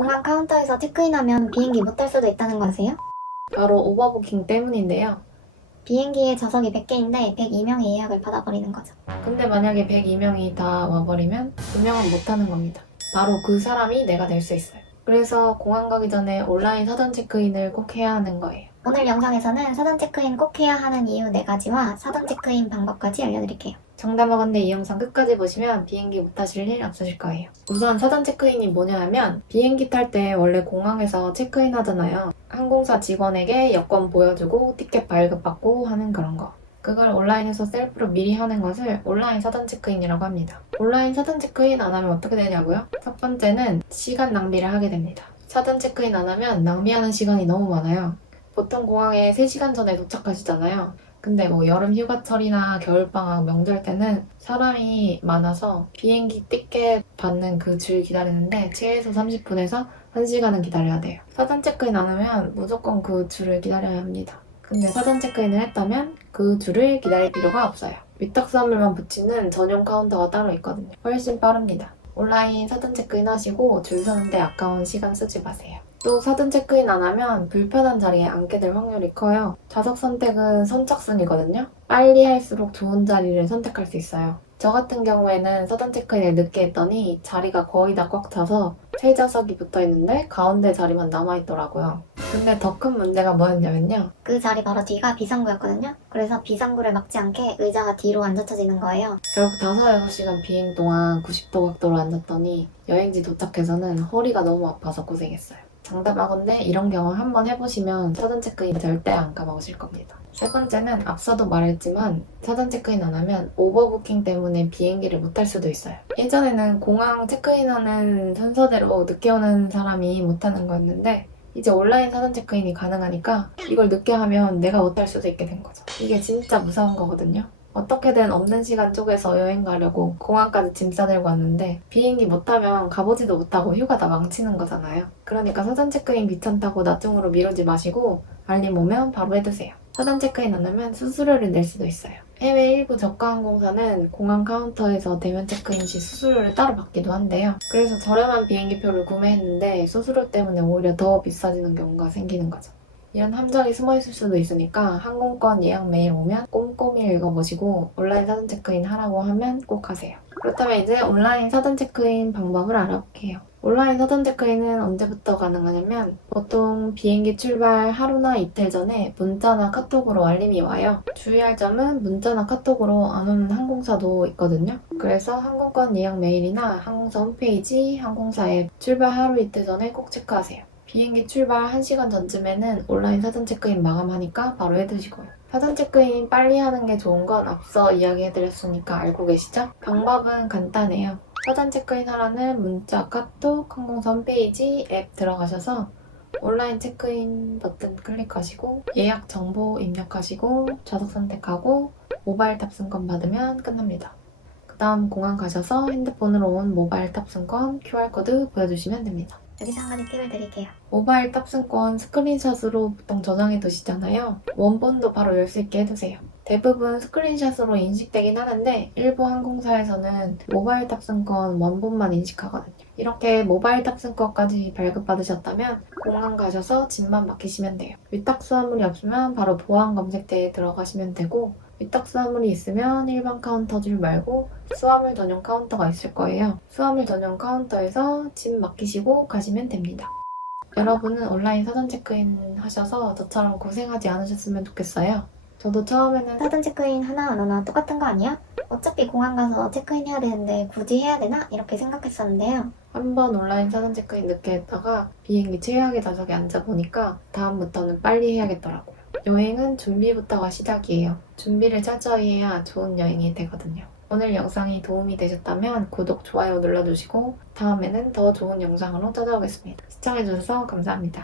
공항 카운터에서 체크인하면 비행기 못 탈 수도 있다는 거세요? 바로 오버부킹 때문인데요. 비행기에 좌석이 100개인데 102명이 예약을 받아버리는 거죠. 근데 만약에 102명이 다 와버리면 2명은 못하는 겁니다. 바로 그 사람이 내가 될 수 있어요. 그래서 공항 가기 전에 온라인 사전 체크인을 꼭 해야 하는 거예요. 오늘 영상에서는 사전 체크인 꼭 해야 하는 이유 4가지와 사전 체크인 방법까지 알려드릴게요. 정답하건데 이 영상 끝까지 보시면 비행기 못 타실 일 없으실 거예요. 우선 사전 체크인이 뭐냐 하면 비행기 탈 때 원래 공항에서 체크인 하잖아요. 항공사 직원에게 여권 보여주고 티켓 발급받고 하는 그런 거. 그걸 온라인에서 셀프로 미리 하는 것을 온라인 사전 체크인이라고 합니다. 온라인 사전 체크인 안 하면 어떻게 되냐고요? 첫 번째는 시간 낭비를 하게 됩니다. 사전 체크인 안 하면 낭비하는 시간이 너무 많아요. 보통 공항에 3시간 전에 도착하시잖아요. 근데 뭐 여름 휴가철이나 겨울방학 명절 때는 사람이 많아서 비행기 티켓 받는 그 줄 기다리는데 최소 30분에서 1시간은 기다려야 돼요. 사전 체크인 안 하면 무조건 그 줄을 기다려야 합니다. 근데 사전 체크인을 했다면 그 줄을 기다릴 필요가 없어요. 위탁수화물만 붙이는 전용 카운터가 따로 있거든요. 훨씬 빠릅니다. 온라인 사전 체크인 하시고 줄 서는데 아까운 시간 쓰지 마세요. 또 사전 체크인 안 하면 불편한 자리에 앉게 될 확률이 커요. 좌석 선택은 선착순이거든요. 빨리 할수록 좋은 자리를 선택할 수 있어요. 저 같은 경우에는 사전 체크인을 늦게 했더니 자리가 거의 다 꽉 차서 최좌석이 붙어 있는데 가운데 자리만 남아 있더라고요. 근데 더 큰 문제가 뭐였냐면요. 그 자리 바로 뒤가 비상구였거든요. 그래서 비상구를 막지 않게 의자가 뒤로 앉아쳐지는 거예요. 결국 5, 6시간 비행 동안 90도 각도로 앉았더니 여행지 도착해서는 허리가 너무 아파서 고생했어요. 장담하건대 이런 경험 한번 해보시면 사전 체크인 절대 안 까먹으실 겁니다. 세 번째는 앞서도 말했지만 사전 체크인 안 하면 오버부킹 때문에 비행기를 못 탈 수도 있어요. 예전에는 공항 체크인하는 순서대로 늦게 오는 사람이 못 타는 거였는데 이제 온라인 사전 체크인이 가능하니까 이걸 늦게 하면 내가 못탈 수도 있게 된 거죠. 이게 진짜 무서운 거거든요. 어떻게든 없는 시간 쪽에서 여행 가려고 공항까지 짐 싸들고 왔는데 비행기 못 타면 가보지도 못하고 휴가 다 망치는 거잖아요. 그러니까 사전 체크인 귀찮다고 나중으로 미루지 마시고 알림 오면 바로 해두세요. 사전 체크인 안 하면 수수료를 낼 수도 있어요. 해외 일부 저가 항공사는 공항 카운터에서 대면 체크인 시 수수료를 따로 받기도 한데요. 그래서 저렴한 비행기표를 구매했는데 수수료 때문에 오히려 더 비싸지는 경우가 생기는 거죠. 이런 함정이 숨어 있을 수도 있으니까 항공권 예약 메일 오면 꼼꼼히 읽어보시고 온라인 사전 체크인 하라고 하면 꼭 하세요. 그렇다면 이제 온라인 사전 체크인 방법을 알아볼게요. 온라인 사전 체크인은 언제부터 가능하냐면 보통 비행기 출발 하루나 이틀 전에 문자나 카톡으로 알림이 와요. 주의할 점은 문자나 카톡으로 안 오는 항공사도 있거든요. 그래서 항공권 예약 메일이나 항공사 홈페이지, 항공사 앱 출발 하루 이틀 전에 꼭 체크하세요. 비행기 출발 1시간 전쯤에는 온라인 사전 체크인 마감하니까 바로 해두시고요. 사전 체크인 빨리 하는 게 좋은 건 앞서 이야기해드렸으니까 알고 계시죠? 방법은 간단해요. 사전 체크인 하라는 문자, 카톡, 항공사 홈페이지, 앱 들어가셔서 온라인 체크인 버튼 클릭하시고 예약 정보 입력하시고 좌석 선택하고 모바일 탑승권 받으면 끝납니다. 그 다음 공항 가셔서 핸드폰으로 온 모바일 탑승권 QR코드 보여주시면 됩니다. 여기서 한 가지 팁을 드릴게요. 모바일 탑승권 스크린샷으로 보통 저장해 두시잖아요. 원본도 바로 열 수 있게 해두세요. 대부분 스크린샷으로 인식되긴 하는데 일부 항공사에서는 모바일 탑승권 원본만 인식하거든요. 이렇게 모바일 탑승권까지 발급받으셨다면 공항 가셔서 짐만 맡기시면 돼요. 위탁 수화물이 없으면 바로 보안 검색대에 들어가시면 되고 위탁 수 화물이 있으면 일반 카운터 줄 말고 수화물 전용 카운터가 있을 거예요. 수화물 전용 카운터에서 짐 맡기시고 가시면 됩니다. 여러분은 온라인 사전 체크인 하셔서 저처럼 고생하지 않으셨으면 좋겠어요. 저도 처음에는 사전 체크인 하나 안 하나 똑같은 거 아니야? 어차피 공항 가서 체크인 해야 되는데 굳이 해야 되나? 이렇게 생각했었는데요. 한번 온라인 사전 체크인 늦게 했다가 비행기 최악의 좌석에 앉아보니까 다음부터는 빨리 해야겠더라고요. 여행은 준비부터가 시작이에요. 준비를 철저히 해야 좋은 여행이 되거든요. 오늘 영상이 도움이 되셨다면 구독, 좋아요 눌러주시고 다음에는 더 좋은 영상으로 찾아오겠습니다. 시청해주셔서 감사합니다.